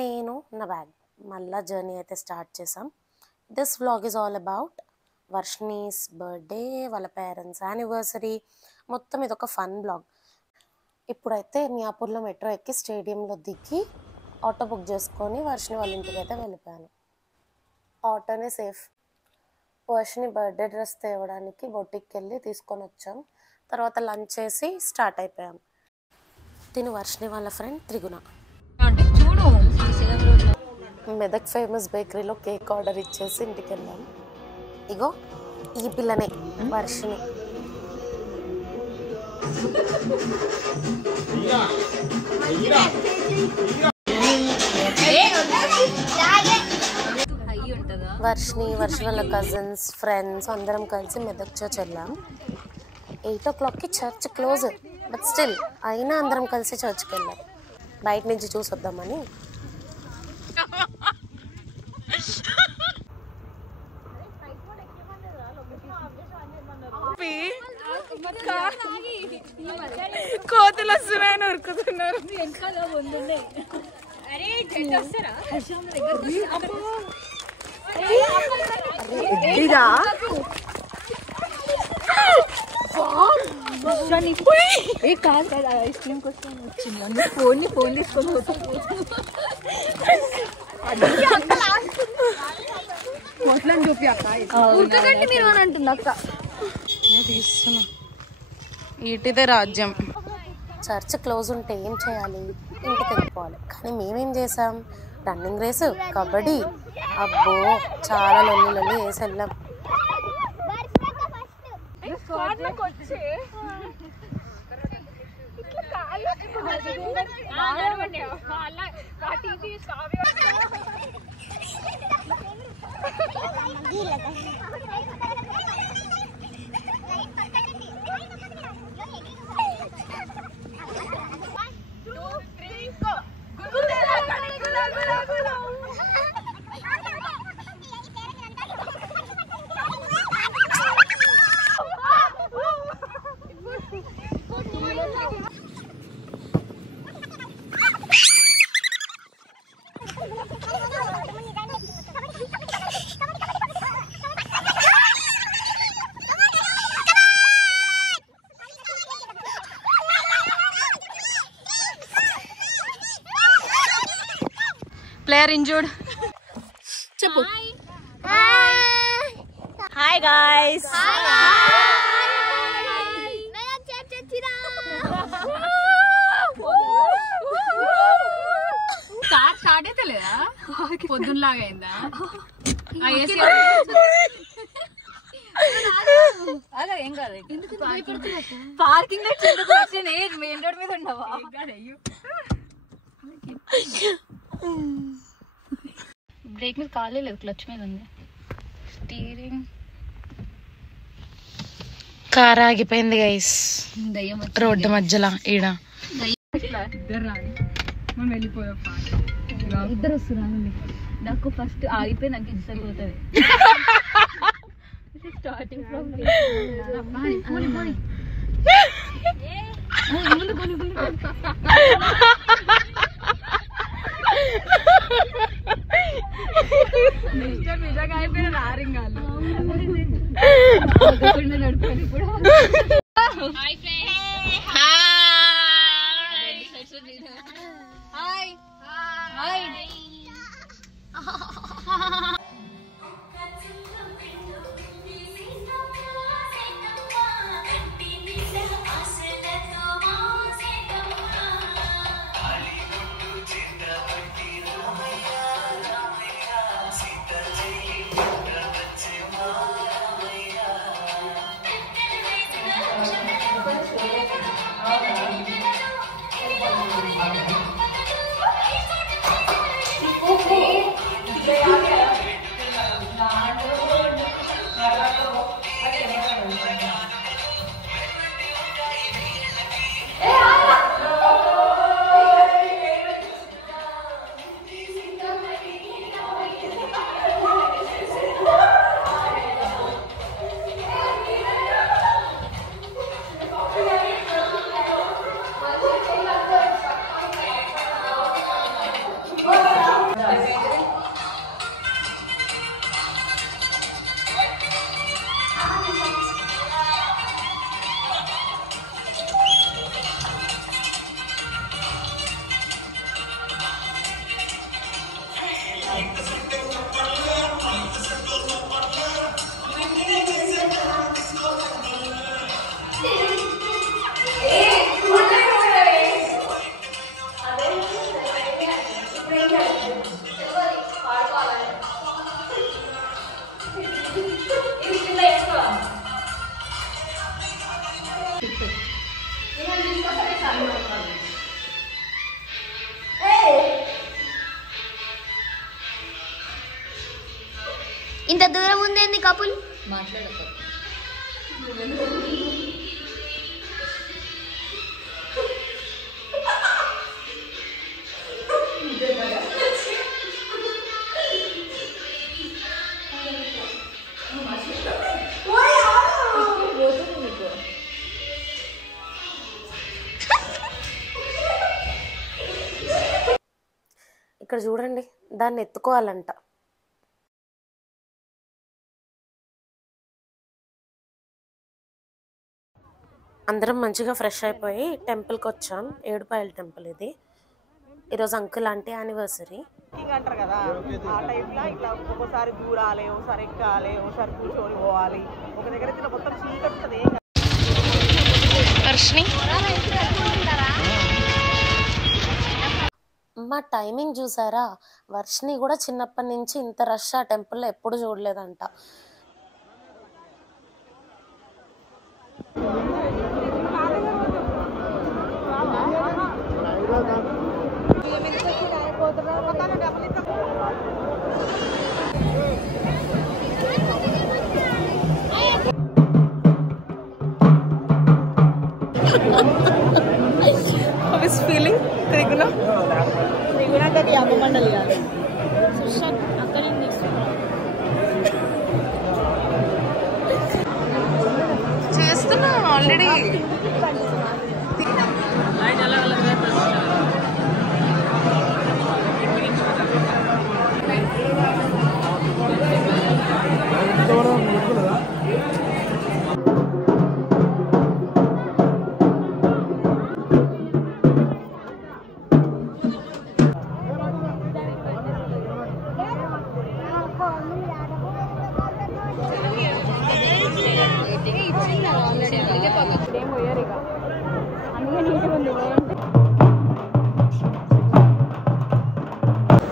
నేను నా బ్యాగ్ మళ్ళా జర్నీ అయితే స్టార్ట్ చేసాం. This vlog is all about Varshini's birthday, వాళ్ళ పేరెంట్స్ యానివర్సరీ, మొత్తం ఇదొక ఫన్ బ్లాగ్. ఇప్పుడైతే మియాపూర్లో మెట్రో ఎక్కి స్టేడియంలో దిగి ఆటో బుక్ చేసుకొని వర్షిని వాళ్ళ ఇంటికి అయితే వెళ్ళిపోయాను. ఆటోనే సేఫ్. వర్షిని బర్త్డే డ్రెస్ తేవడానికి బొటిక్కి వెళ్ళి తీసుకొని వచ్చాం. తర్వాత లంచ్ చేసి స్టార్ట్ అయిపోయాం. తిను వర్షిని వాళ్ళ ఫ్రెండ్ త్రిగుణ. మెదక్ ఫేమస్ బేకరీలో కేక్ ఆర్డర్ ఇచ్చేసి ఇంటికి వెళ్ళాం. ఇగో ఈ పిల్లనే వర్షిని. వర్షిని వాళ్ళ కజిన్స్ ఫ్రెండ్స్ అందరం కలిసి మెదక్ చర్చ్ వెళ్ళాం. 8 o'clockకి చర్చ్ క్లోజ్, బట్ స్టిల్ అయినా అందరం కలిసి చర్చ్కి వెళ్ళాం. బయట నుంచి చూసి వద్దామని. కోతులు వస్తున్నాయని ఉరుకుతున్నారు. కాదు ఐస్ క్రీమ్ కోసం వచ్చింది. ఫోన్ తీసుకొని చూపి అక్క మీరు అని అంటుంది అక్క. తీస్తున్నా. ఇటుదే రాజ్యం. చర్చ్ క్లోజ్ ఉంటే ఏం చేయాలి? ఇంటికి వెళ్ళిపోవాలి. కానీ మేమేం చేసాం? రన్నింగ్ రేసు, కబడ్డీ, అబ్బో చాలా లొల్లి వేసి వెళ్ళాం. Player injured. చెప్పు. Hi guys. స్టార్ట్ అయితే లేదా? పొద్దున్నలాగా అయిందా? ఏం కాదు. పార్కింగ్ మెయిన్ రోడ్ మీద ఉండవా? బ్రేక్ మీద కాలే లేదు, క్లచ్ మీద ఉంది. స్టీరింగ్ కార్ ఆగిపోయింది గైస్ దయ్యం రోడ్డు మధ్యలో. ఈడ ఇద్దరు వస్తున్నారు. నాకు ఫస్ట్ ఆగిపోయి నాకు ఇద్దరు పోతుంది. స్టార్టింగ్ నిజంగా అయిపోయిన రారింగాలు నడుపుకొని ఇప్పుడు. Hi friends. Hi hi. Couple మాట్లాడతారు. ఇక్కడ చూడండి, దాన్ని ఎత్తుకోవాలంట. అందరం మంచిగా ఫ్రెష్ అయిపోయి టెంపుల్కి వచ్చాం. ఏడుపాయల టెంపుల్ ఇది. ఈరోజు అంకుల్ ఆంటీ యానివర్సరీ అంటారు కదా, ఆ టైంలో ఇట్లా ఒక్కొక్కసారి దూరాలి, ఒకసారి ఎక్కాలి, ఒకసారి కూర్చొని పోవాలి. ఒక దగ్గర ఇట్లా మొత్తం చీకటి ఉంటుంది. మా టైమింగ్ చూసారా? వర్షిని కూడా చిన్నప్పటి నుంచి ఇంత రష్ ఆ టెంపుల్లో ఎప్పుడు చూడలేదంట. ఫీలింగ్ త్రిగుణ త్రిగుణకి అమ్మమండలి కాదు చేస్తున్నా ఆల్రెడీ.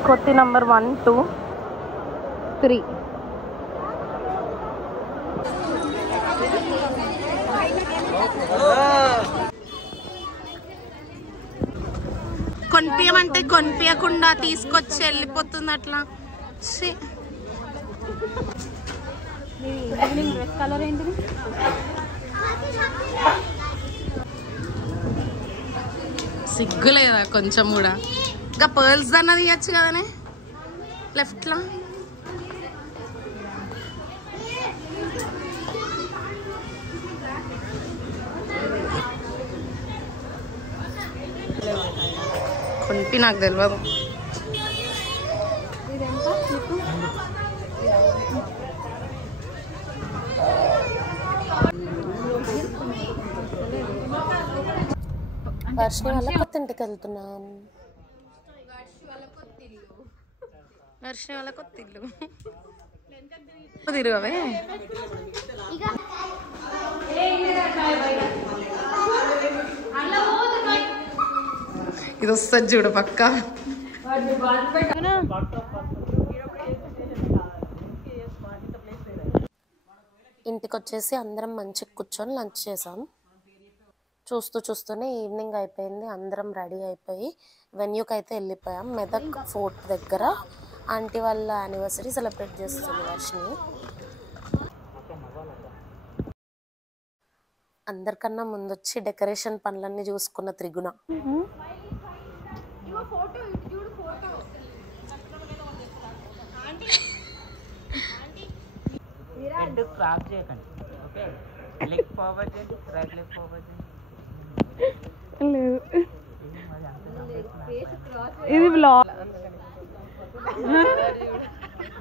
కొత్త నంబర్ 1, 2, 3. కొనిపించమంటే కొనిపించకుండా తీసుకొచ్చి వెళ్ళిపోతుంది అట్లా. కలర్ ఏంటిది? సిగ్గులేదా కొంచెం కూడా? ఇంకా పర్ల్స్ అన్నది ఇవ్వచ్చు కదనే లెఫ్ట్లో. కొనిపి, నాకు తెలియదు. వర్షం వల్ల కొత్త ఇంటికి వెళ్తున్నాం. వర్షం వల్ల కొత్త ఇల్లు తిరుగవే. ఇది వస్తుంది చూడు పక్క. ఇంటికి వచ్చేసి అందరం మంచిగా కూర్చొని లంచ్ చేసాం. చూస్తూనే ఈవినింగ్ అయిపోయింది. అందరం రెడీ అయిపోయి వెన్యూకి అయితే వెళ్ళిపోయాం. మెదక్ ఫోర్ట్ దగ్గర ఆంటీ వాళ్ళ యానివర్సరీ సెలబ్రేట్ చేస్తుంది వర్షిని. అందరికన్నా ముందొచ్చి డెకరేషన్ పనులన్నీ చూసుకున్న త్రిగుణ. ఇది బ్లాగ్.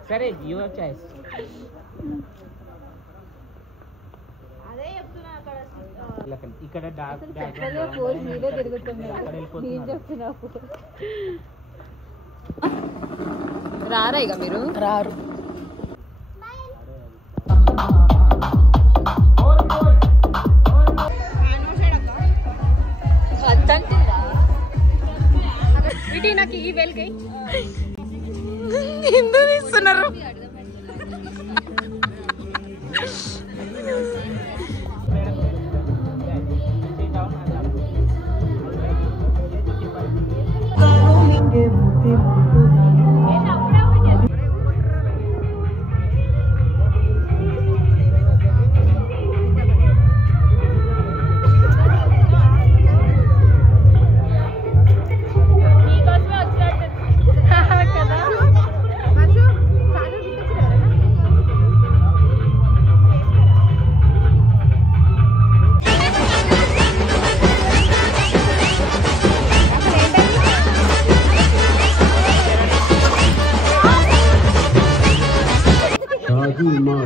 సరే యువర్ చాయిస్. ఇక్కడ రారా ఇక మీరు? రారు. నాకు ఈ వెల్కి ఎందుకు తీస్తున్నారు?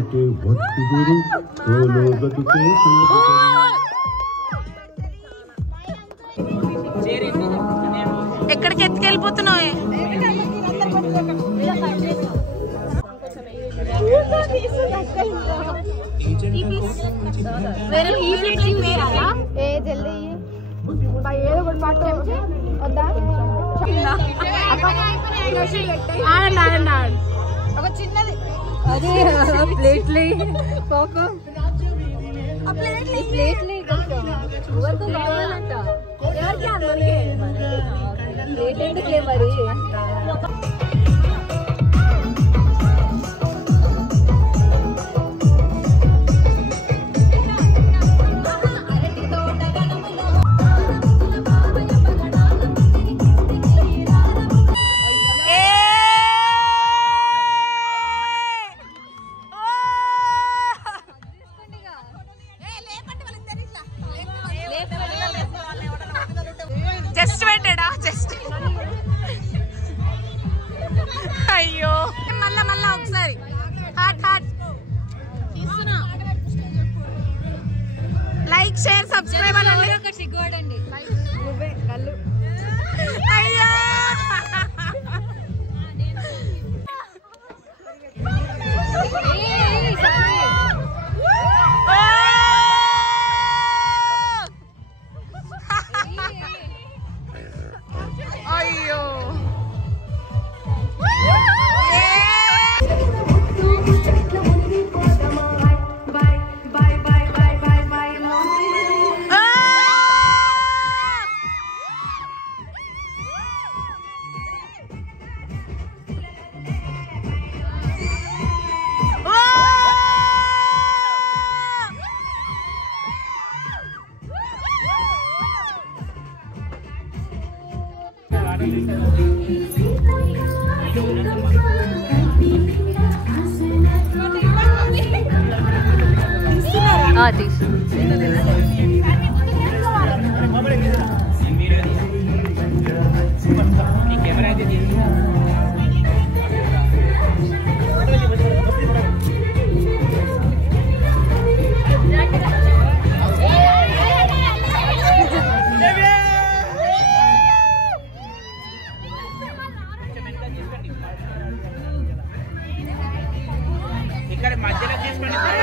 నాకే ఒత్తిగురు ఓలో బతుకే ఎక్కడికి ఎత్తుకెళ్ళిపోతున్నావు? ఒక చిన్నది అదే ప్లేట్లే పాపం ప్లేట్లే ఎవరితో కావాలంట ఎవరికి అందరికీ ప్లేట్ ఎందుకులే మరి. జస్ట్ పెట్టాడా? జస్ట్ అయ్యో మళ్ళా మళ్ళా ఒకసారి hot hot like share subscribe అనండి. సిగ్గుపడండి అయ్యో అయ్యో తీసు కెమెరా అయితే తీసు. ఇక్కడ మధ్యలో తీసుకోండి.